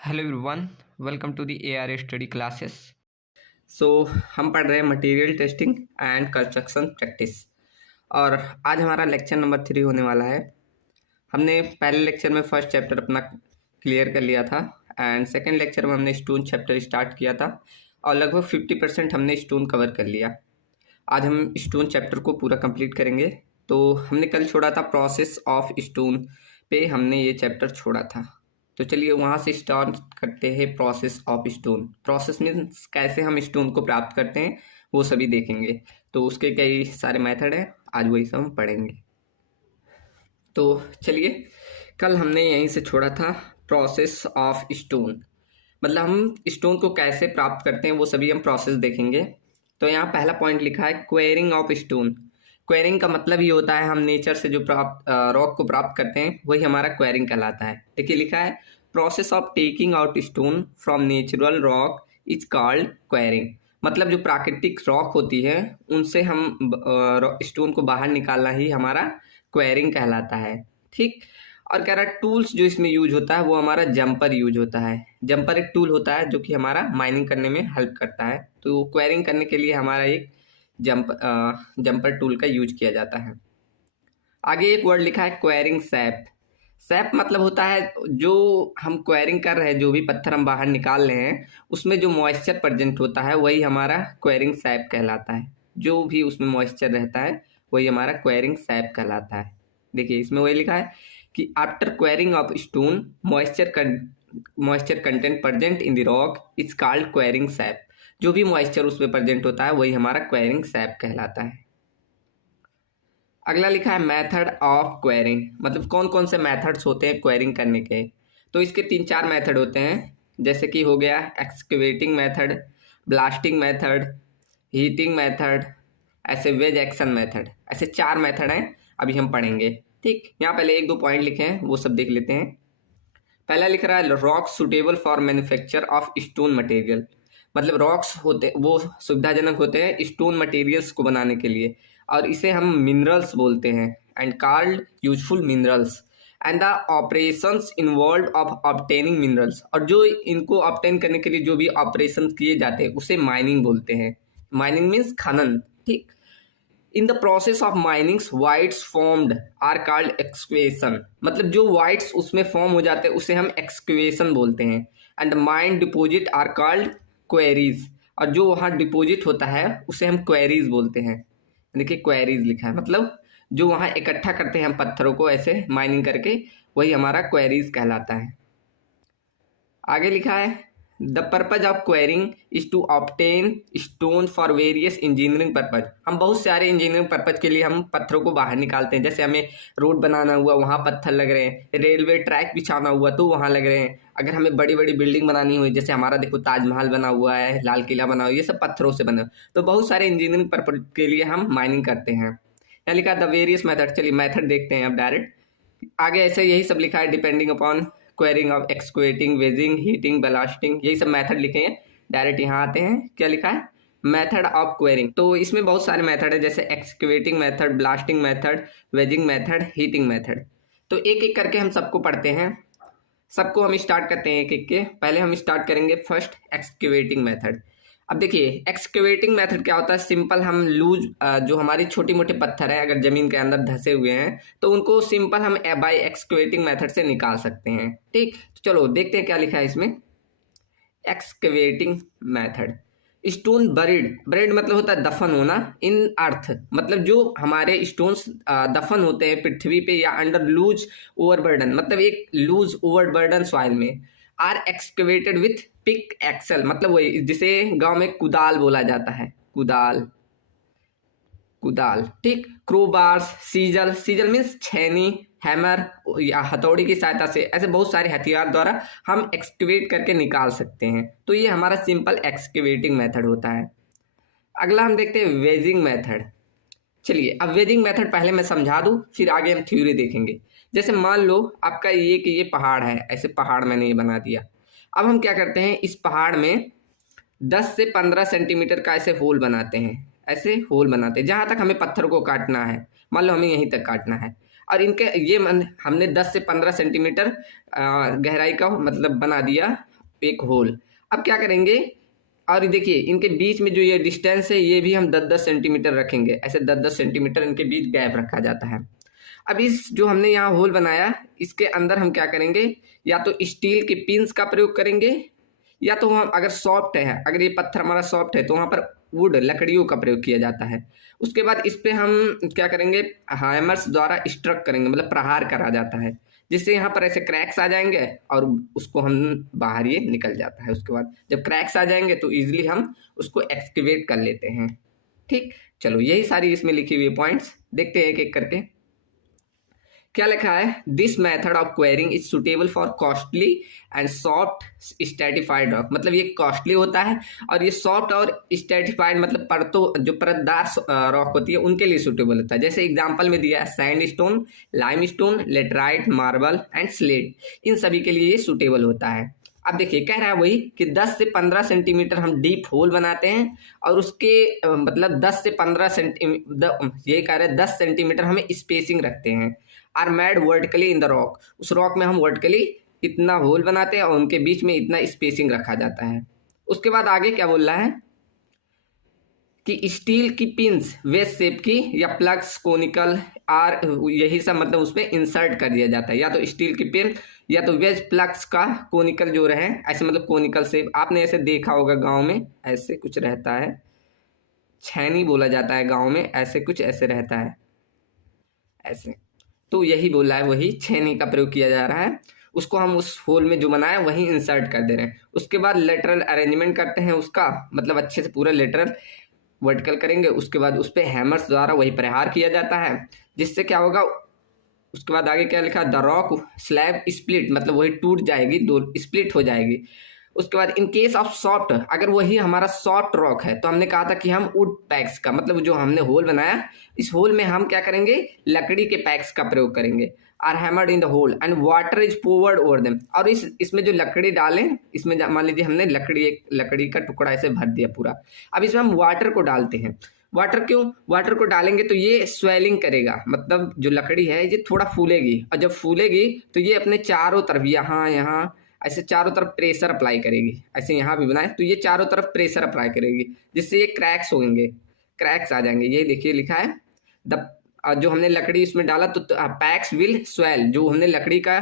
Hello everyone, welcome to the ARA study classes. So हम पढ़ रहे हैं material testing and construction practice और आज हमारा लेक्चर नंबर 3 होने वाला है। हमने पहले लेक्चर में फर्स्ट चैप्टर अपना क्लियर कर लिया था एंड सेकंड लेक्चर में हमने स्टोन चैप्टर स्टार्ट किया था और लगभग 50% हमने स्टोन कवर कर लिया। आज हम स्टोन चैप्टर को पूरा कंप्लीट करेंगे। तो हमने कल छोड़ा था प्रोसेस ऑफ स्टोन पे, हमने ये चैप्टर छोड़ा था। तो चलिए वहाँ से स्टार्ट करते हैं process of stone. Process means कैसे हम स्टोन को प्राप्त करते हैं वो सभी देखेंगे। तो उसके कई सारे मेथड हैं, आज वही सब हम पढ़ेंगे। तो चलिए, कल हमने यहीं से छोड़ा था प्रोसेस ऑफ स्टोन, मतलब हम स्टोन को कैसे प्राप्त करते हैं वो सभी हम प्रोसेस देखेंगे। तो यहाँ पहला पॉइंट लिखा है क्वेरिंग ऑफ स्टोन। क्वेरिंग का मतलब ही होता है हम नेचर से जो रॉक को प्राप्त करते हैं वही हमारा क्वेरिंग कहलाता है। देखिए लिखा है process of taking out stone from natural rock is called quarrying. मतलब जो प्राकृतिक रॉक होती है उनसे हम स्टोन को बाहर निकालना ही हमारा क्वेरिंग कहलाता है। ठीक, और कह रहा है टूल्स जो इसमें यूज होता है वो हमारा जंपर यूज होता है। जंपर एक टूल होता है जो कि हमारा माइनिंग करने में हेल्प करता है। तो क्वेरिंग करने के लिए हमारा एक जंपर टूल का यूज किया जाता है। आगे एक वर्ड लिखा है क्वेरिंग सैप। सैप मतलब होता है जो हम क्वेरिंग कर रहे हैं, जो भी पत्थर हम बाहर निकाल रहे हैं उसमें जो मॉइस्चर प्रेजेंट होता है वही हमारा क्वेरिंग सैप कहलाता है। जो भी उसमें मॉइस्चर रहता है वही हमारा क्वेरिंग सैप कहलाता है। देखिए इसमें वही लिखा है कि after quarrying of stone moisture content present in the rock is called quarrying SAP. जो भी मॉइस्चर उसमें प्रेजेंट होता है वही हमारा क्वेरिंग सैप कहलाता है। अगला लिखा है मेथड ऑफ क्वेरिंग, मतलब कौन कौन से मेथड्स होते हैं क्वेरिंग करने के। तो इसके 3-4 मेथड होते हैं, जैसे कि हो गया excavating method, blasting method, heating method, ऐसे वेज एक्शन मेथड। ऐसे 4 मेथड हैं, अभी हम पढ़ेंगे। ठीक, यहाँ पहले 1-2 पॉइंट लिखे हैं वो सब देख लेते हैं। पहला लिख रहा है rock suitable for manufacture of stone material. मतलब रॉक्स होते वो सुविधाजनक होते हैं स्टोन मटेरियल्स को बनाने के लिए, और इसे हम मिनरल्स बोलते हैं and called useful minerals and the operations involve of obtaining minerals. और जो इनको ऑब्टेन करने के लिए जो भी ऑपरेशंस किए जाते हैं उसे माइनिंग बोलते हैं। माइनिंग मीन्स खनन। ठीक, in the process of minings whites formed are called excavation. मतलब जो वाइट्स उसमें फॉर्म हो जाते हैं उसे हम एक्सक्वेशन बोलते हैं। And mine deposit are called quarries. और जो वहाँ डिपोजिट होता है उसे हम क्वेरीज बोलते हैं। देखिए क्वेरीज लिखा है, मतलब जो वहाँ इकट्ठा करते हैं हम पत्थरों को ऐसे माइनिंग करके, वही हमारा क्वेरीज कहलाता है। आगे लिखा है the purpose of quarrying is to obtain stone for various engineering purpose. हम बहुत सारे इंजीनियरिंग पर्पज के लिए हम पत्थरों को बाहर निकालते हैं। जैसे हमें रोड बनाना हुआ वहाँ पत्थर लग रहे हैं, रेलवे ट्रैक बिछाना हुआ तो वहाँ लग रहे हैं, अगर हमें बड़ी बड़ी बिल्डिंग बनानी हुई जैसे हमारा देखो ताजमहल बना हुआ है, लाल किला बना हुआ है, ये सब पत्थरों से बना। तो बहुत सारे इंजीनियरिंग पर्पज के लिए हम माइनिंग करते हैं। यहाँ लिखा द वेरियस मेथड। चलिए मेथड देखते हैं अब डायरेक्ट। आगे ऐसे यही सब लिखा है depending upon quarrying of excavating, wedging, heating, blasting, यही सब मेथड लिखे हैं। डायरेक्ट यहाँ आते हैं, क्या लिखा है मेथड ऑफ क्वेरिंग। तो इसमें बहुत सारे मेथड है जैसे excavating method, blasting method, wedging method, heating method. तो एक एक करके हम सबको पढ़ते हैं। सबको हम स्टार्ट करते हैं एक एक के। पहले हम स्टार्ट करेंगे फर्स्ट एक्सकेवेटिंग मेथड। अब देखिए एक्सकेवेटिंग मेथड क्या होता है, सिंपल हम लूज जो हमारी छोटी मोटे पत्थर है अगर जमीन के अंदर धंसे हुए हैं तो उनको सिंपल हम बाय एक्सकेवेटिंग मेथड से निकाल सकते हैं। ठीक, तो चलो देखते हैं क्या लिखा है इसमें। Excavating method, stone buried, buried मतलब होता है दफन होना, इन अर्थ मतलब जो हमारे स्टोन्स दफन होते हैं पृथ्वी पे या अंडर लूज ओवरबर्डन, मतलब एक लूज ओवरबर्डन सॉइल में, are excavated with pick axe, मतलब वही जिसे गांव में कुदाल बोला जाता है, कुदाल, कुदाल। ठीक, क्रोबार्स, सीजल, सीजल मीन्स छेनी, हैमर या हथौड़ी की सहायता से ऐसे बहुत सारे हथियार द्वारा हम एक्सकेवेट करके निकाल सकते हैं। तो ये हमारा सिंपल एक्सकेवेटिंग मेथड होता है। अगला हम देखते हैं वेजिंग मेथड। चलिए अब वेजिंग मेथड पहले मैं समझा दूं फिर आगे हम थ्योरी देखेंगे। जैसे मान लो आपका ये कि ये पहाड़ है, ऐसे पहाड़ मैंने ये बना दिया। अब हम क्या करते हैं, इस पहाड़ में 10 से 15 सेंटीमीटर का ऐसे होल बनाते हैं, ऐसे होल बनाते हैं जहाँ तक हमें पत्थर को काटना है। मान लो हमें यहीं तक काटना है और इनके ये हमने 10 से 15 सेंटीमीटर गहराई का मतलब बना दिया एक होल। अब क्या करेंगे, और देखिए इनके बीच में जो ये डिस्टेंस है ये भी हम 10-10 सेंटीमीटर रखेंगे, ऐसे 10-10 सेंटीमीटर इनके बीच गैप रखा जाता है। अब इस जो हमने यहाँ होल बनाया इसके अंदर हम क्या करेंगे, या तो स्टील के पिंस का प्रयोग करेंगे, या तो हम अगर सॉफ्ट है, अगर ये पत्थर हमारा सॉफ्ट है तो वहाँ पर वुड लकड़ियों का प्रयोग किया जाता है। उसके बाद इस पे हम क्या करेंगे, हैमर्स द्वारा स्ट्रक करेंगे, मतलब प्रहार करा जाता है, जिससे यहाँ पर ऐसे क्रैक्स आ जाएंगे और उसको हम बाहर ये निकल जाता है। उसके बाद जब क्रैक्स आ जाएंगे तो इजीली हम उसको एक्सकेवेट कर लेते हैं। ठीक, चलो यही सारी इसमें लिखी हुई पॉइंट्स देखते हैं एक एक करके। क्या लिखा है, this method of quarrying is suitable for costly and soft stratified rock. मतलब ये कॉस्टली होता है और ये सॉफ्ट और स्ट्रेटिफाइड मतलब परतों जो परतदार रॉक होती है उनके लिए सुटेबल होता है। जैसे एग्जांपल में दिया है sandstone, limestone, laterite, marble and slate, इन सभी के लिए ये सुटेबल होता है। अब देखिए कह रहा है वही कि 10 से 15 सेंटीमीटर हम डीप होल बनाते हैं और उसके मतलब 10 से 15 सेंटीमीटर, ये कह रहे हैं 10 सेंटीमीटर हमें स्पेसिंग रखते हैं, are made vertically in the rock. उस रॉक में हम वर्टिकली इतना होल बनाते हैं और उनके बीच में इतना स्पेसिंग रखा जाता है। उसके बाद आगे क्या बोल रहा है कि स्टील की पिंस वेज शेप की या प्लग्स कोनिकल आर, यही सब मतलब उसमें इंसर्ट कर दिया जाता है, या तो स्टील की पिन या तो वेज प्लग्स का कोनिकल जो रहे, ऐसे मतलब कोनिकल शेप आपने ऐसे देखा होगा गांव में ऐसे कुछ रहता है, छैनी बोला जाता है गांव में, ऐसे कुछ ऐसे रहता है ऐसे, तो यही बोला है वही छेनी का प्रयोग किया जा रहा है, उसको हम उस होल में जो बनाया वही इंसर्ट कर दे रहे हैं। उसके बाद लेटरल अरेंजमेंट करते हैं उसका, मतलब अच्छे से पूरा लेटरल वर्टिकल करेंगे। उसके बाद उस पर हैमर्स द्वारा वही प्रहार किया जाता है, जिससे क्या होगा। उसके बाद आगे क्या लिखा, द रॉक स्लैब स्प्लिट, मतलब वही टूट जाएगी, दो स्प्लिट हो जाएगी। उसके बाद इन केस ऑफ सॉफ्ट, अगर वही हमारा सॉफ्ट रॉक है तो हमने कहा था कि हम वुड पैक्स का, मतलब जो हमने होल बनाया इस होल में हम क्या करेंगे, लकड़ी के पैक्स का प्रयोग करेंगे। Are hammered in the hole and water is poured over them. और इसमें जो लकड़ी डालें, इसमें मान लीजिए हमने एक लकड़ी का टुकड़ा ऐसे भर दिया पूरा, अब इसमें हम वाटर को डालते हैं। वाटर क्यों, वाटर को डालेंगे तो ये स्वेलिंग करेगा, मतलब जो लकड़ी है ये थोड़ा फूलेगी, और जब फूलेगी तो ये अपने चारों तरफ यहाँ यहाँ ऐसे चारों तरफ प्रेशर अप्लाई करेगी, ऐसे यहाँ भी बनाए तो ये चारों तरफ प्रेशर अप्लाई करेगी, जिससे ये क्रैक्स होंगे, क्रैक्स आ जाएंगे। ये देखिए लिखा है द, जो हमने लकड़ी इसमें डाला तो पैक्स विल स्वेल, जो हमने लकड़ी का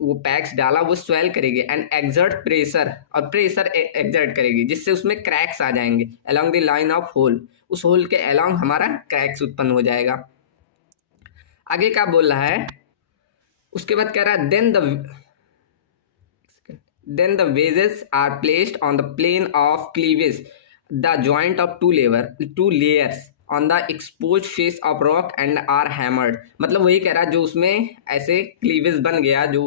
वो पैक्स डाला वो स्वेल करेगी एंड एक्सर्ट प्रेशर, और प्रेशर एक्सर्ट करेगी जिससे उसमें क्रैक्स आ जाएंगे along the line of hole, उस होल के अलोंग हमारा क्रैक्स उत्पन्न हो जाएगा। आगे क्या बोल रहा है, उसके बाद कह रहा है then the wedges are placed on the plane of cleavage, the joint of two layers on the exposed face of rock and are hammered। मतलब वही कह रहा है जो उसमें ऐसे क्लीवेज बन गया जो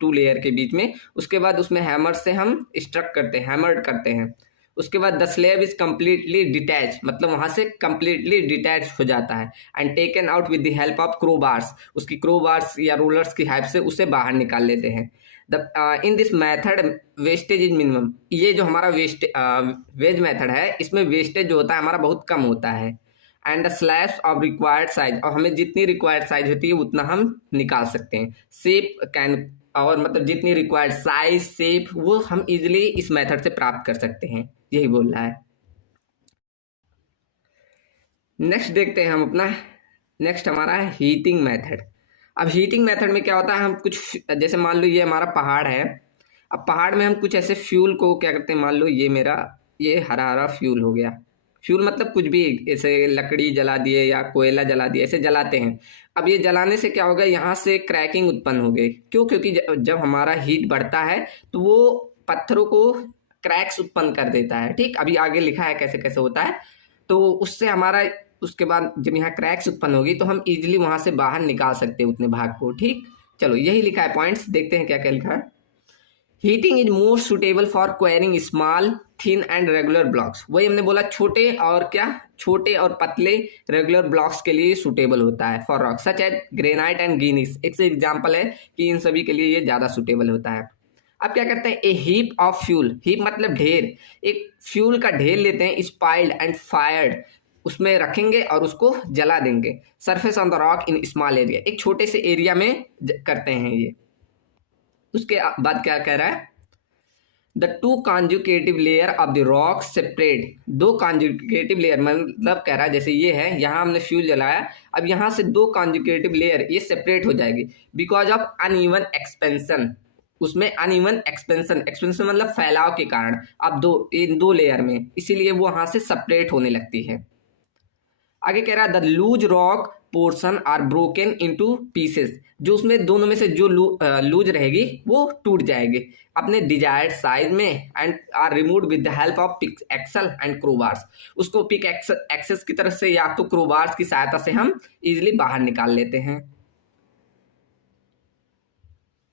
टू लेयर के बीच में, उसके बाद उसमें हैमर से हम स्ट्रक करते हैं, हैमर्ड करते हैं। उसके बाद the slab is completely detach, मतलब वहां से कम्प्लीटली डिटैच हो जाता है and taken out with the help of crowbars, उसकी क्रोबार्स या रोलर्स की हेल्प से उसे बाहर निकाल लेते हैं। In this method wastage is minimum, ये जो हमारा वेज मैथड है इसमें वेस्टेज जो होता है हमारा बहुत कम होता है। And the slabs of required size, और हमें जितनी रिक्वायर्ड साइज होती है उतना हम निकाल सकते हैं। शेप कैन, और मतलब जितनी रिक्वायर्ड साइज शेप वो हम इजिली इस मेथड से प्राप्त कर सकते हैं, यही बोल रहा है। नेक्स्ट देखते हैं हम अपना, नेक्स्ट हमारा है हीटिंग मेथड। अब हीटिंग मेथड में क्या होता है, हम कुछ जैसे मान लो ये हमारा पहाड़ है, अब पहाड़ में हम कुछ ऐसे फ्यूल को क्या करते हैं, मान लो ये मेरा ये हरा हरा फ्यूल हो गया, फ्यूल मतलब कुछ भी ऐसे लकड़ी जला दिए या कोयला जला दिए, ऐसे जलाते हैं। अब ये जलाने से क्या होगा, यहाँ से क्रैकिंग उत्पन्न हो गई, क्यों, क्योंकि जब हमारा हीट बढ़ता है तो वो पत्थरों को क्रैक्स उत्पन्न कर देता है। ठीक, अभी आगे लिखा है कैसे कैसे होता है, तो उससे हमारा उसके बाद जब यहाँ क्रैक्स उत्पन्न होगी तो हम इजीली वहां से बाहर निकाल सकते हैं उतने भाग को। ठीक, चलो यही लिखा है पॉइंट्स, देखते हैं क्या क्या लिखा है। Heating is most suitable for quarrying small thin and regular blocks, वही हमने बोला छोटे और क्या, छोटे और पतले रेगुलर ब्लॉक्स के लिए सुटेबल होता है। For rock such as granite and ग्रीनिस, एक से एग्जाम्पल है कि इन सभी के लिए ये ज्यादा सुटेबल होता है। अब क्या करते हैं, ए हीप ऑफ फ्यूल, हीप मतलब ढेर, एक फ्यूल का ढेर लेते हैं, स्पाइल्ड एंड फायर्ड, उसमें रखेंगे और उसको जला देंगे। Surface on the rock in small area, एक छोटे से एरिया में करते हैं ये। उसके बाद क्या कह रहा है, the two conjugative layer of the rock separate, दो कॉन्जुगेटिव लेयर मतलब कह रहा है जैसे ये है, यहाँ हमने फ्यूल जलाया, अब यहाँ से दो कॉन्जुगेटिव लेयर ये सेपरेट हो जाएगी बिकॉज ऑफ अनइवन एक्सपेंशन, उसमें अनइवन एक्सपेंशन, एक्सपेंशन मतलब फैलाव के कारण, अब इन दो लेयर में, इसीलिए वो वहां से सेपरेट होने लगती है। आगे कह रहा है the loose rock portion are broken into pieces, जो उसमें दोनों में से जो लूज रहेगी वो टूट जाएगी अपने डिजायर्ड साइज में, and are removed with the help of pickaxe and crowbars, उसको पिक एक्सेस की तरफ से या तो क्रोबार्स की सहायता से हम इजिली बाहर निकाल लेते हैं।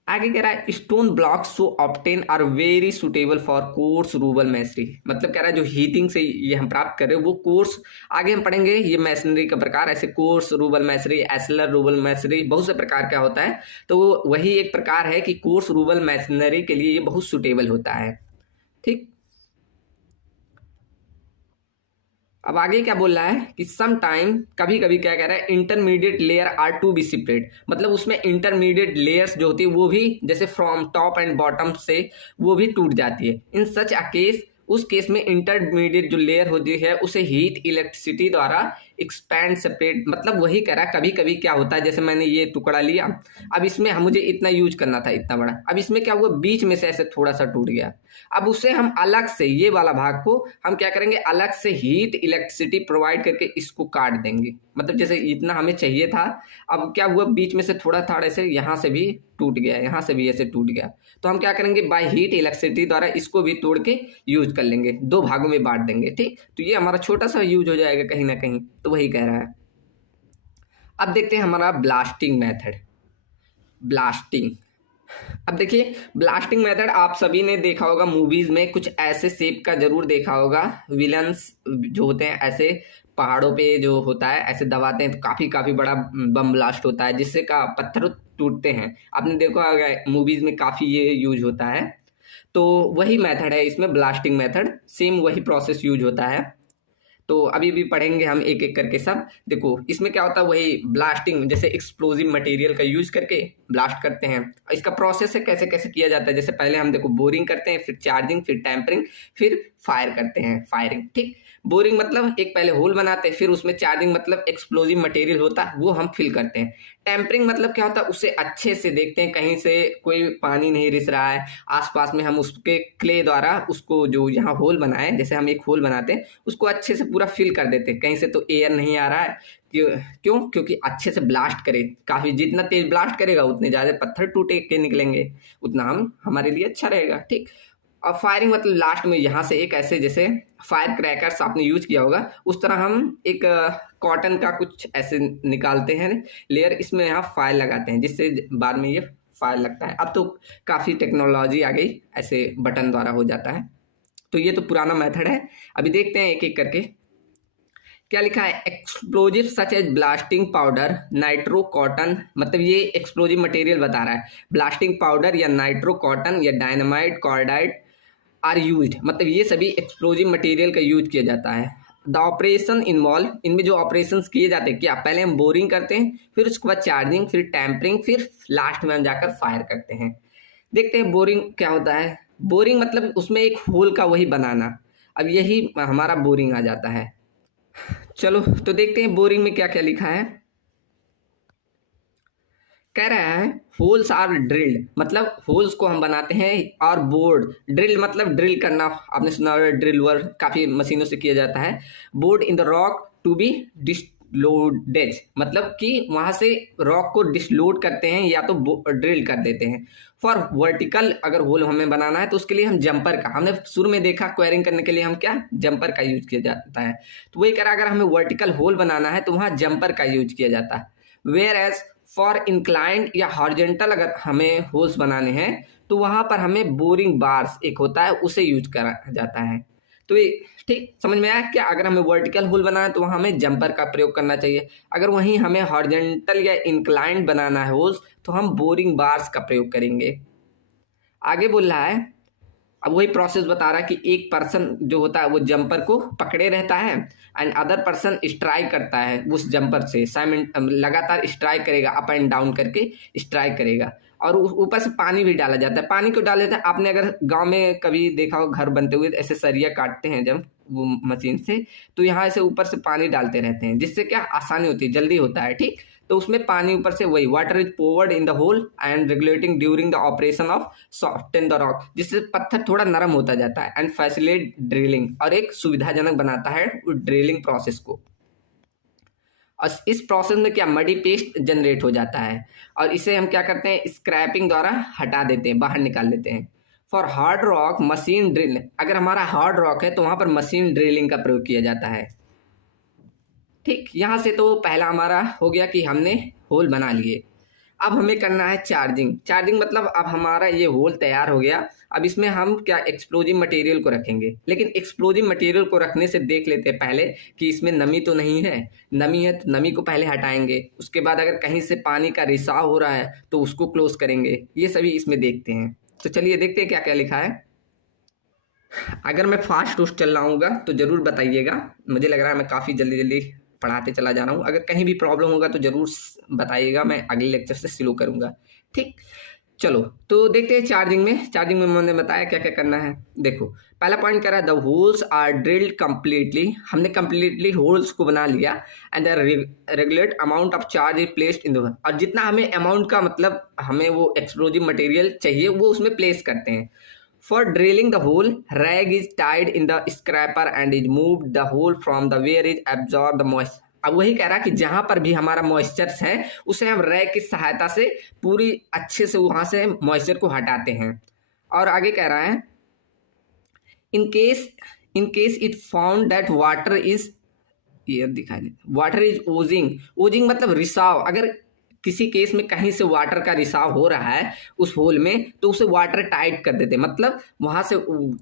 आगे कह रहा है stone blocks so obtain are very suitable for coarse rubble masonry, मतलब कह रहा है जो हीटिंग से ये हम प्राप्त कर रहे हैं वो कोर्स, आगे हम पढ़ेंगे ये मैसनरी का प्रकार, ऐसे course rubble masonry, ashlar rouble masonry, बहुत से प्रकार क्या होता है, तो वही एक प्रकार है कि कोर्स रूबल मैसनरी के लिए ये बहुत सुटेबल होता है। ठीक, अब आगे क्या बोल रहा है कि सम टाइम, कभी कभी क्या कह रहा है intermediate layer are to be separate, मतलब उसमें इंटरमीडिएट लेयर्स जो होती है वो भी जैसे फ्रॉम टॉप एंड बॉटम से वो भी टूट जाती है। इन सच अ केस, उस केस में इंटरमीडिएट जो लेयर होती है उसे हीट इलेक्ट्रिसिटी द्वारा एक्सपैंड सेपरेट, मतलब वही कह रहा है कभी कभी क्या होता है, जैसे मैंने ये टुकड़ा लिया, अब इसमें मुझे इतना यूज करना था इतना बड़ा, अब इसमें क्या हुआ बीच में से ऐसे थोड़ा सा टूट गया, अब उसे हम अलग से ये वाला भाग को हम क्या करेंगे अलग से हीट इलेक्ट्रिसिटी प्रोवाइड करके इसको काट देंगे, मतलब जैसे इतना हमें चाहिए था, अब क्या हुआ बीच में से थोड़ा थोड़ा ऐसे यहाँ से भी टूट गया, यहाँ से भी ऐसे टूट गया, तो हम क्या करेंगे बाय हीट इलेक्ट्रिसिटी द्वारा इसको भी तोड़ के यूज कर लेंगे, दो भागों में बांट देंगे। ठीक, तो ये हमारा छोटा सा यूज हो जाएगा कहीं ना कहीं, तो वही कह रहा है। अब देखते हैं हमारा ब्लास्टिंग मेथड। ब्लास्टिंग, अब देखिए ब्लास्टिंग मेथड आप सभी ने देखा होगा मूवीज में, कुछ ऐसे शेप का जरूर देखा होगा, विलन्स जो होते हैं ऐसे पहाड़ों पे जो होता है ऐसे दबाते हैं तो काफी काफी बड़ा बम ब्लास्ट होता है जिससे का पत्थर टूटते हैं, आपने देखा होगा मूवीज में काफी ये यूज होता है, तो वही मेथड है इसमें ब्लास्टिंग मेथड, सेम वही प्रोसेस यूज होता है। तो अभी भी पढ़ेंगे हम एक एक करके सब। देखो इसमें क्या होता है वही ब्लास्टिंग, जैसे एक्सप्लोजिव मटेरियल का यूज करके ब्लास्ट करते हैं, इसका प्रोसेस है कैसे कैसे किया जाता है, जैसे पहले हम देखो बोरिंग करते हैं, फिर चार्जिंग, फिर टेम्परिंग, फिर फायर करते हैं, फायरिंग। ठीक, बोरिंग मतलब एक पहले होल बनाते हैं, फिर उसमें चार्जिंग मतलब एक्सप्लोजिव मटेरियल होता है वो हम फिल करते हैं, टेम्परिंग मतलब क्या होता है उसे अच्छे से देखते हैं कहीं से कोई पानी नहीं रिस रहा है आसपास में, हम उसके क्ले द्वारा उसको जो यहाँ होल बनाए, जैसे हम एक होल बनाते हैं उसको अच्छे से पूरा फिल कर देते हैं, कहीं से तो एयर नहीं आ रहा है, क्यों क्योंकि अच्छे से ब्लास्ट करे, काफी जितना तेज ब्लास्ट करेगा उतने ज्यादा पत्थर टूटे के निकलेंगे, उतना हम हमारे लिए अच्छा रहेगा। ठीक, और फायरिंग मतलब लास्ट में यहाँ से एक ऐसे जैसे फायर क्रैकर्स आपने यूज किया होगा उस तरह हम एक कॉटन का कुछ ऐसे निकालते हैं लेयर, इसमें यहाँ फायर लगाते हैं जिससे बाद में ये फायर लगता है। अब तो काफ़ी टेक्नोलॉजी आ गई, ऐसे बटन द्वारा हो जाता है, तो ये तो पुराना मेथड है। अभी देखते हैं एक एक करके क्या लिखा है। Explosive such as blasting powder, nitro cotton, मतलब ये एक्सप्लोजिव मटेरियल बता रहा है, ब्लास्टिंग पाउडर या नाइट्रो कॉटन या डायनामाइट कॉर्डाइट आर यूज्ड, मतलब ये सभी एक्सप्लोजिव मटेरियल का यूज किया जाता है। द ऑपरेशन इन्वॉल्व, इनमें जो ऑपरेशन किए जाते हैं क्या, पहले हम बोरिंग करते हैं, फिर उसके बाद चार्जिंग, फिर टेम्परिंग, फिर लास्ट में हम जाकर फायर करते हैं। देखते हैं बोरिंग क्या होता है। बोरिंग मतलब उसमें एक होल का वही बनाना, अब यही हमारा बोरिंग आ जाता है। चलो तो देखते हैं बोरिंग में क्या क्या लिखा है। कह रहा है होल्स आर ड्रिल्ड, मतलब होल्स को हम बनाते हैं, और बोर्ड, ड्रिल मतलब ड्रिल करना, आपने सुना होगा ड्रिल वर्क काफी मशीनों से किया जाता है। Bored in the rock to be dislodged, मतलब कि वहां से रॉक को डिसलोड करते हैं या तो ड्रिल कर देते हैं। फॉर वर्टिकल अगर होल हमें बनाना है तो उसके लिए हम जंपर का, हमने शुरू में देखा क्वेरिंग करने के लिए हम क्या जंपर का यूज किया जाता है, तो वही कह रहा अगर हमें वर्टिकल होल बनाना है तो वहां जंपर का यूज किया जाता है। वेयर एज फॉर इंक्लाइंड या हॉरिजेंटल अगर हमें होल्स बनाने हैं तो वहां पर हमें बोरिंग बार्स एक होता है उसे यूज करा जाता है। तो ये ठीक समझ में आया क्या, अगर हमें वर्टिकल होल बनाना है तो वहां हमें जंपर का प्रयोग करना चाहिए, अगर वहीं हमें हॉरिजेंटल या इंक्लाइंड बनाना है होल्स तो हम बोरिंग बार्स का प्रयोग करेंगे। आगे बोल रहा है, अब वही प्रोसेस बता रहा है कि एक पर्सन जो होता है वो जंपर को पकड़े रहता है एंड अदर पर्सन स्ट्राइक करता है उस जंपर से, लगातार स्ट्राइक करेगा, अप एंड डाउन करके स्ट्राइक करेगा, और ऊपर से पानी भी डाला जाता है। पानी क्यों डाला जाता है? आपने अगर गांव में कभी देखा हो घर बनते हुए ऐसे सरिया काटते हैं जब वो मशीन से, तो यहाँ ऐसे ऊपर से पानी डालते रहते हैं, जिससे क्या आसानी होती है, जल्दी होता है। ठीक, तो उसमें पानी ऊपर से वही water is poured in the hole and regulating during the operation of soften the rock, जिससे पत्थर थोड़ा नरम होता जाता है एंड फैसिलिटेट ड्रिलिंग, और एक सुविधाजनक बनाता है ड्रिलिंग प्रोसेस को। और इस प्रोसेस में क्या मडी पेस्ट जनरेट हो जाता है और इसे हम क्या करते हैं, स्क्रैपिंग द्वारा हटा देते हैं, बाहर निकाल लेते हैं। For hard rock machine drill, अगर हमारा हार्ड रॉक है तो वहां पर मशीन ड्रिलिंग का प्रयोग किया जाता है। ठीक, यहां से तो पहला हमारा हो गया कि हमने होल बना लिए। अब हमें करना है चार्जिंग। चार्जिंग मतलब अब हमारा ये होल तैयार हो गया। अब इसमें हम क्या एक्सप्लोजिव मटेरियल को रखेंगे, लेकिन एक्सप्लोजिव मटेरियल को रखने से देख लेते हैं पहले कि इसमें नमी तो नहीं है। नमी है तो नमी को पहले हटाएंगे, उसके बाद अगर कहीं से पानी का रिसाव हो रहा है तो उसको क्लोज करेंगे। ये सभी इसमें देखते हैं। तो चलिए देखते हैं क्या क्या लिखा है। अगर मैं फास्ट टूस्ट चल रहा हूँ तो जरूर बताइएगा। मुझे लग रहा है मैं काफ़ी जल्दी जल्दी पढ़ाते चला जा रहा हूँ। अगर कहीं भी प्रॉब्लम होगा तो जरूर बताइएगा, मैं अगले लेक्चर से स्लो करूँगा। ठीक, चलो तो देखते हैं चार्जिंग में। चार्जिंग में मैंने बताया क्या क्या करना है। देखो पहला पॉइंट कह रहा है the holes are drilled completely, हमने कंप्लीटली होल्स को बना लिया and the regulate amount of charge is placed in the, और जितना हमें अमाउंट का मतलब हमें वो एक्सप्लोजिव मटेरियल चाहिए वो उसमें प्लेस करते हैं। For drilling the hole, rag is tied in the scraper and is moved the hole from the where is absorb the moisture. अब वही कह रहा है कि जहां पर भी हमारा मॉइस्चर है उसे हम रैग की सहायता से पूरी अच्छे से वहां से मॉइस्चर को हटाते हैं। और आगे कह रहा है in case it found that water is, ये दिखाई वाटर इज ओजिंग, ओजिंग मतलब रिसाव, अगर किसी केस में कहीं से वाटर का रिसाव हो रहा है उस होल में तो उसे वाटर टाइट कर देते हैं, मतलब वहां से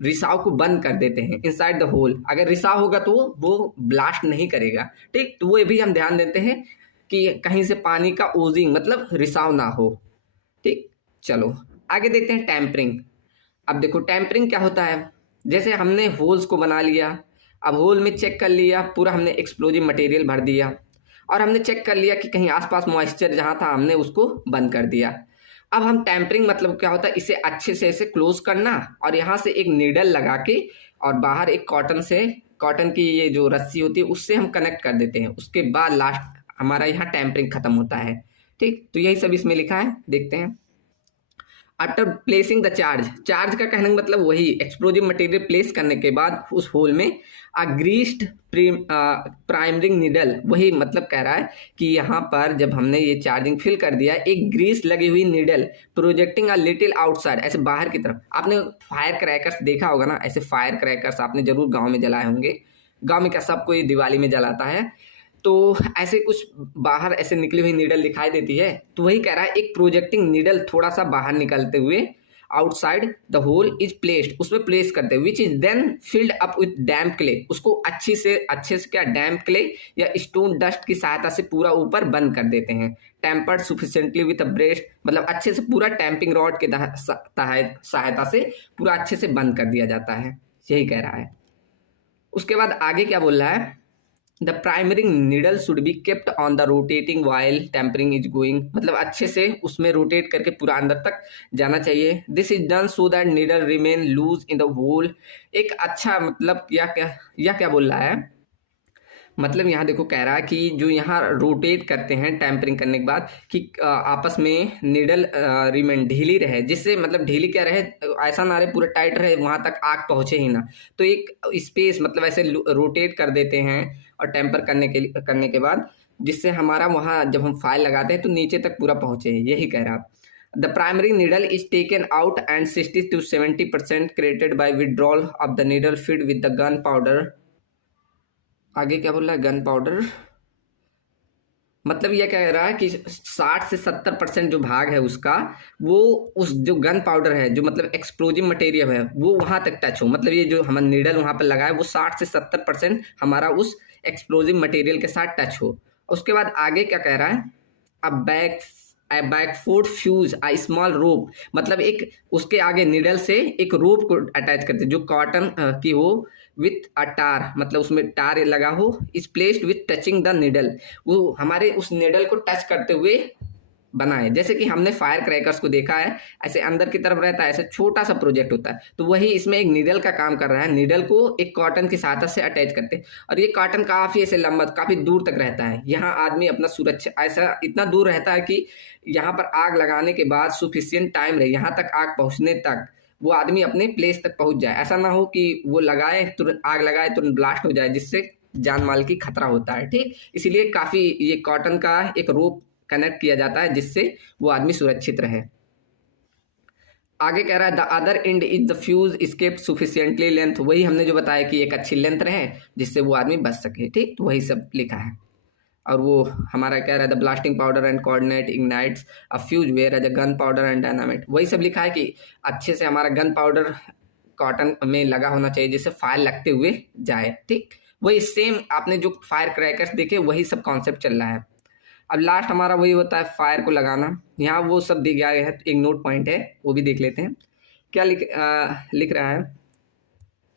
रिसाव को बंद कर देते हैं इनसाइड द होल। अगर रिसाव होगा तो वो ब्लास्ट नहीं करेगा। ठीक, तो वो भी हम ध्यान देते हैं कि कहीं से पानी का ओजिंग मतलब रिसाव ना हो। ठीक, चलो आगे देखते हैं टैंपरिंग। अब देखो टैंपरिंग क्या होता है। जैसे हमने होल्स को बना लिया, अब होल में चेक कर लिया पूरा, हमने एक्सप्लोजिव मटेरियल भर दिया और हमने चेक कर लिया कि कहीं आसपास मॉइस्चर जहां था हमने उसको बंद कर दिया। अब हम टैंपरिंग मतलब क्या होता है, इसे अच्छे से ऐसे क्लोज करना और यहाँ से एक नीडल लगा के और बाहर एक कॉटन की ये जो रस्सी होती है उससे हम कनेक्ट कर देते हैं। उसके बाद लास्ट हमारा यहाँ टैंपरिंग खत्म होता है। ठीक, तो यही सब इसमें लिखा है, देखते हैं। After placing the charge, charge का कहने का मतलब वही एक्सप्लोजिव मटेरियल प्लेस करने के बाद उस होल में अ ग्रीस्ड प्राइमरिंग नीडल, वही मतलब कह रहा है कि यहाँ पर जब हमने ये चार्जिंग फिल कर दिया एक ग्रीस लगी हुई needle projecting a little outside, ऐसे बाहर की तरफ। आपने फायर क्रैकर्स देखा होगा ना, ऐसे फायर क्रैकर्स आपने जरूर गाँव में जलाए होंगे। गाँव में क्या सब कोई दिवाली में जलाता है, तो ऐसे कुछ बाहर ऐसे निकली हुई नीडल दिखाई देती है। तो वही कह रहा है एक प्रोजेक्टिंग नीडल थोड़ा सा बाहर निकलते हुए outside the hole is placed, उसमें प्लेस करते हुए which is then filled up with damp clay, उसको अच्छे से क्या डैम्प क्ले या स्टोन डस्ट की सहायता से पूरा ऊपर बंद कर देते हैं। Tempered sufficiently with a breast, मतलब अच्छे से पूरा टैंपिंग रॉड के सहायता से पूरा अच्छे से बंद कर दिया जाता है, यही कह रहा है। उसके बाद आगे क्या बोल रहा है, the primary needle should be kept on the rotating while tempering is going, मतलब अच्छे से उसमें रोटेट करके पूरा अंदर तक जाना चाहिए। This is done so that needle remain loose in the hole, एक अच्छा मतलब क्या बोल रहा है, मतलब यहाँ देखो कह रहा है कि जो यहाँ रोटेट करते हैं टेम्परिंग करने के बाद कि आपस में नीडल रिमेन ढीली रहे, जिससे मतलब ढीली क्या रहे, ऐसा ना रहे पूरा टाइट रहे वहाँ तक आग पहुँचे ही ना, तो एक स्पेस मतलब ऐसे रोटेट कर देते हैं और टेम्पर करने के बाद, जिससे हमारा वहाँ जब हम फाइल लगाते हैं तो नीचे तक पूरा पहुँचे, यही कह रहा। The primary needle is taken out and 60 to 70% created by withdrawal of the needle feed with the gun powder. आगे क्या बोल रहा है, गन पाउडर मतलब यह कह रहा है कि 60 से 70% जो भाग है उसका, वो उस जो गन पाउडर है जो मतलब एक्सप्लोजिव मटेरियल है वो वहाँ तक टच हो, मतलब ये जो हमारा नीडल वहाँ पर लगा है वो 60 से 70% हमारा उस एक्सप्लोजिव मटेरियल के साथ टच हो। उसके बाद आगे क्या कह रहा है, बैकफुट फ्यूज आ स्मॉल रोप, मतलब एक उसके आगे नीडल से एक रोप को अटैच करते जो कॉटन की हो विथ अ टार, मतलब उसमें टार लगा हो, is placed with touching the needle, वो हमारे उस नीडल को टच करते हुए बनाए। जैसे कि हमने फायर क्रैकर्स को देखा है, ऐसे अंदर की तरफ रहता है, ऐसे छोटा सा प्रोजेक्ट होता है, तो वही इसमें एक नीडल का काम कर रहा है। नीडल को एक कॉटन की सहायता से अटैच करते हैं और ये कॉटन काफी ऐसे लंबा, काफी दूर तक रहता है। यहाँ आदमी अपना सुरक्षा ऐसा इतना दूर रहता है कि यहाँ पर आग लगाने के बाद सुफिशियंट टाइम रहे, यहाँ तक आग पहुँचने तक वो आदमी अपने प्लेस तक पहुंच जाए। ऐसा ना हो कि वो लगाए तुरंत, आग लगाए तुरंत ब्लास्ट हो जाए, जिससे जान माल की खतरा होता है। ठीक, इसीलिए काफी ये कॉटन का एक रोप कनेक्ट किया जाता है जिससे वो आदमी सुरक्षित रहे। आगे कह रहा है the other end is the fuse स्केप सुफिशियंटली लेंथ, वही हमने जो बताया कि एक अच्छी लेंथ रहे जिससे वो आदमी बच सके। ठीक, तो वही सब लिखा है। और वो हमारा कह रहा है the blasting powder and coordinate ignites a fuse whereas a gunpowder and dynamite, वही सब लिखा है कि अच्छे से हमारा गन पाउडर कॉटन में लगा होना चाहिए जिससे फायर लगते हुए जाए। ठीक, वही सेम आपने जो फायर क्रैकर्स देखे वही सब कॉन्सेप्ट चल रहा है। अब लास्ट हमारा वही होता है फायर को लगाना। यहाँ वो सब दिख गया है, एक नोट पॉइंट है वो भी देख लेते हैं। क्या लिख रहा है,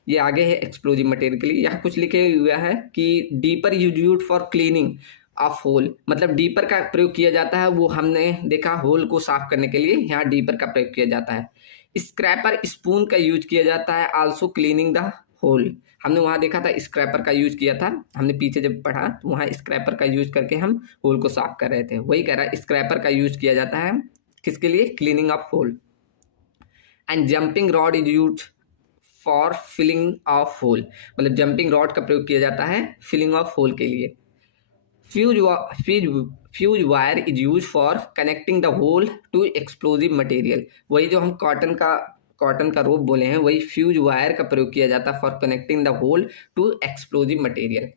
ये आगे है एक्सप्लोजिव मटेरियल के लिए। यहाँ कुछ लिखे हुआ है कि dipper use for cleaning of hole, मतलब डीपर का प्रयोग किया जाता है, वो हमने देखा होल को साफ करने के लिए यहाँ डीपर का प्रयोग किया जाता है। स्क्रैपर स्पून का यूज किया जाता है आल्सो क्लीनिंग द होल, हमने वहाँ देखा था स्क्रैपर का यूज किया था, हमने पीछे जब पढ़ा तो वहाँ स्क्रैपर का यूज करके हम होल को साफ कर रहे थे। वही कह रहा है स्क्रैपर का यूज किया जाता है किसके लिए, cleaning of hole. And jumping rod is use for filling of hole, मतलब जंपिंग रॉड का प्रयोग किया जाता है फिलिंग ऑफ होल के लिए। Fuse wire is use for connecting the hole to explosive material, वही जो हम कॉटन का रोप बोले हैं वही फ्यूज वायर का प्रयोग किया जाता है for connecting the hole to explosive material.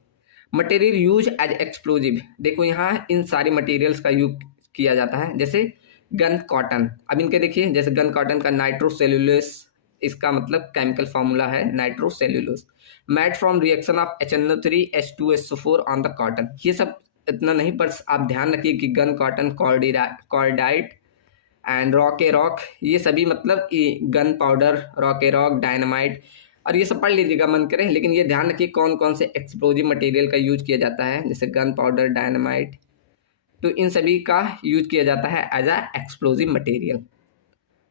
Material use as explosive, देखो यहाँ इन सारी मटेरियल्स का यूज किया जाता है। जैसे गन कॉटन, अब इनके देखिए जैसे गन कॉटन का नाइट्रोसेल्यूलोस, इसका मतलब केमिकल फार्मूला है nitrocellulose. Made from reaction of HNO3 H2SO4 on the cotton, ये सब इतना नहीं, पर आप ध्यान रखिए कि gun cotton, cordite and rackarock, ये सभी मतलब gunpowder, rackarock, dynamite, और ये सब पढ़ लीजिएगा मन करे, लेकिन ये ध्यान रखिए कौन कौन से एक्सप्लोजिव मटेरियल का यूज किया जाता है, जैसे गन पाउडर, डायनामाइट, तो इन सभी का यूज किया जाता है as a explosive material.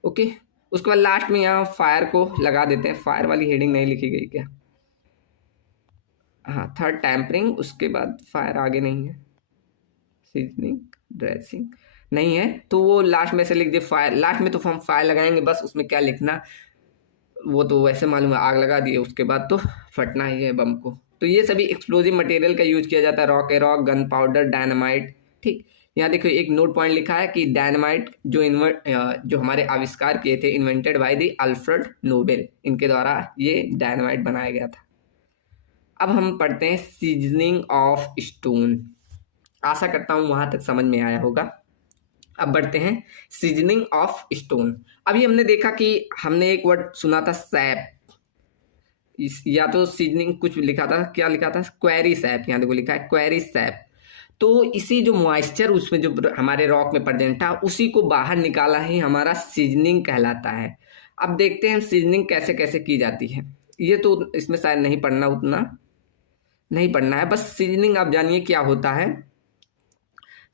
Okay, उसके बाद लास्ट में यहाँ फायर को लगा देते हैं। फायर वाली हेडिंग नहीं लिखी गई क्या, हाँ, थर्ड टैंपरिंग, उसके बाद फायर आगे नहीं है, सीजनिंग, ड्रेसिंग नहीं है, तो वो लास्ट में से लिख दे फायर। लास्ट में तो हम फायर लगाएंगे बस, उसमें क्या लिखना वो तो वैसे मालूम है, आग लगा दिए उसके बाद तो फटना ही है बम को। तो ये सभी एक्सप्लोजिव मटेरियल का यूज किया जाता है, rock a rock, gun powder, dynamite. ठीक, यहाँ देखो एक नोट पॉइंट लिखा है कि डायनामाइट जो हमारे आविष्कार किए थे, invented by the Alfred Nobel, इनके द्वारा ये डायनामाइट बनाया गया था। अब हम पढ़ते हैं सीजनिंग ऑफ स्टोन, आशा करता हूँ वहां तक समझ में आया होगा। अब बढ़ते हैं सीजनिंग ऑफ स्टोन। अभी हमने देखा कि हमने एक वर्ड सुना था सैप, या तो सीजनिंग कुछ लिखा था, क्या लिखा था, क्वेरी सैप, यहाँ देखो लिखा है क्वेरी सैप। तो इसी जो मॉइस्चर उसमें जो हमारे रॉक में प्रेजेंट था उसी को बाहर निकाला ही हमारा सीजनिंग कहलाता है। अब देखते हैं सीजनिंग कैसे कैसे की जाती है। ये तो इसमें शायद नहीं पढ़ना, उतना नहीं पढ़ना है, बस सीजनिंग आप जानिए क्या होता है।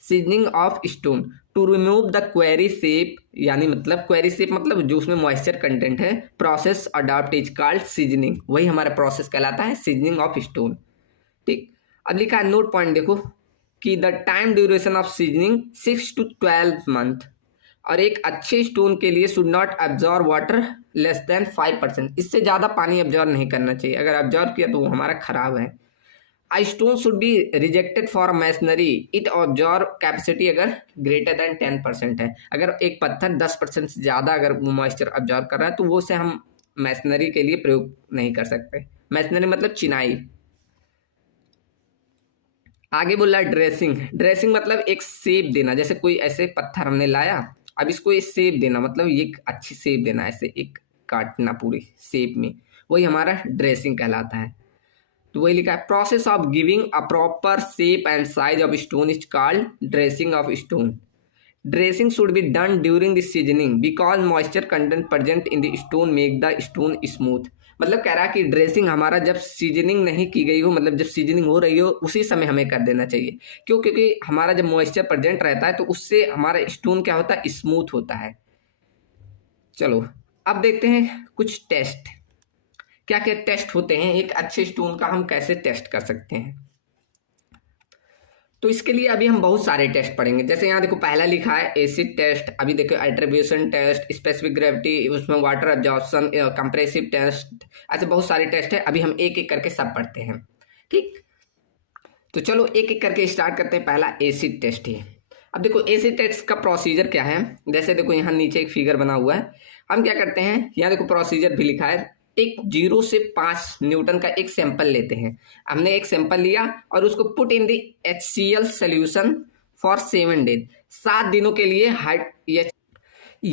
Seasoning of stone, to remove the quarry sap, यानी मतलब क्वेरी शेप मतलब जो उसमें मॉइस्चर कंटेंट है, process adopt is called seasoning, वही हमारा प्रोसेस कहलाता है सीजनिंग ऑफ स्टोन। ठीक, अब लिखा है नोट पॉइंट देखो कि the time duration of seasoning 6 to 12 month, और एक अच्छे स्टोन के लिए should not absorb water less than 5%, इससे ज़्यादा पानी एब्जॉर्ब नहीं करना चाहिए, अगर एब्जॉर्ब किया तो वो हमारा खराब है। A stone should be rejected for masonry, it absorb capacity अगर ग्रेटर देन 10% है, अगर एक पत्थर 10% से ज़्यादा अगर वो मॉइस्चर अब्जॉर्ब कर रहा है तो वो से हम मैसनरी के लिए प्रयोग नहीं कर सकते। मैसनरी मतलब चिनाई। आगे बोला ड्रेसिंग, ड्रेसिंग मतलब एक शेप देना, जैसे कोई ऐसे पत्थर हमने लाया, अब इसको एक शेप देना, मतलब ये अच्छी शेप देना, ऐसे एक काटना पूरी शेप में, वही हमारा ड्रेसिंग कहलाता है। तो वही लिखा है process of giving a proper shape and size of stone is called dressing of stone. Dressing should be done during the seasoning because moisture content present in the stone make the stone smooth. मतलब कह रहा है कि dressing हमारा जब seasoning नहीं की गई हो, मतलब जब सीजनिंग हो रही हो उसी समय हमें कर देना चाहिए। क्यों? क्योंकि हमारा जब मॉइस्चर प्रेजेंट रहता है तो उससे हमारा स्टोन क्या होता है, स्मूथ होता है। चलो अब देखते हैं कुछ टेस्ट, क्या क्या टेस्ट होते हैं एक अच्छे स्टोन का, हम कैसे टेस्ट कर सकते हैं। तो इसके लिए अभी हम बहुत सारे टेस्ट पढ़ेंगे। जैसे यहाँ देखो पहला लिखा है एसिड टेस्ट, अभी देखो एट्रीब्यूशन टेस्ट, स्पेसिफिक ग्रेविटी, उसमें वाटर एब्जॉर्प्शन, कंप्रेसिव टेस्ट, ऐसे बहुत सारे टेस्ट है। अभी हम एक एक करके सब पढ़ते हैं, ठीक। तो चलो एक एक करके स्टार्ट करते हैं। पहला एसिड टेस्ट है। अब देखो एसिड टेस्ट का प्रोसीजर क्या है। जैसे देखो यहाँ नीचे एक फिगर बना हुआ है, हम क्या करते हैं, यहाँ देखो प्रोसीजर भी लिखा है। एक 0 से 5 न्यूटन का एक सैंपल लेते हैं। हमने एक सैंपल लिया और उसको put in the HCl solution for 7 days, 7 दिनों के लिए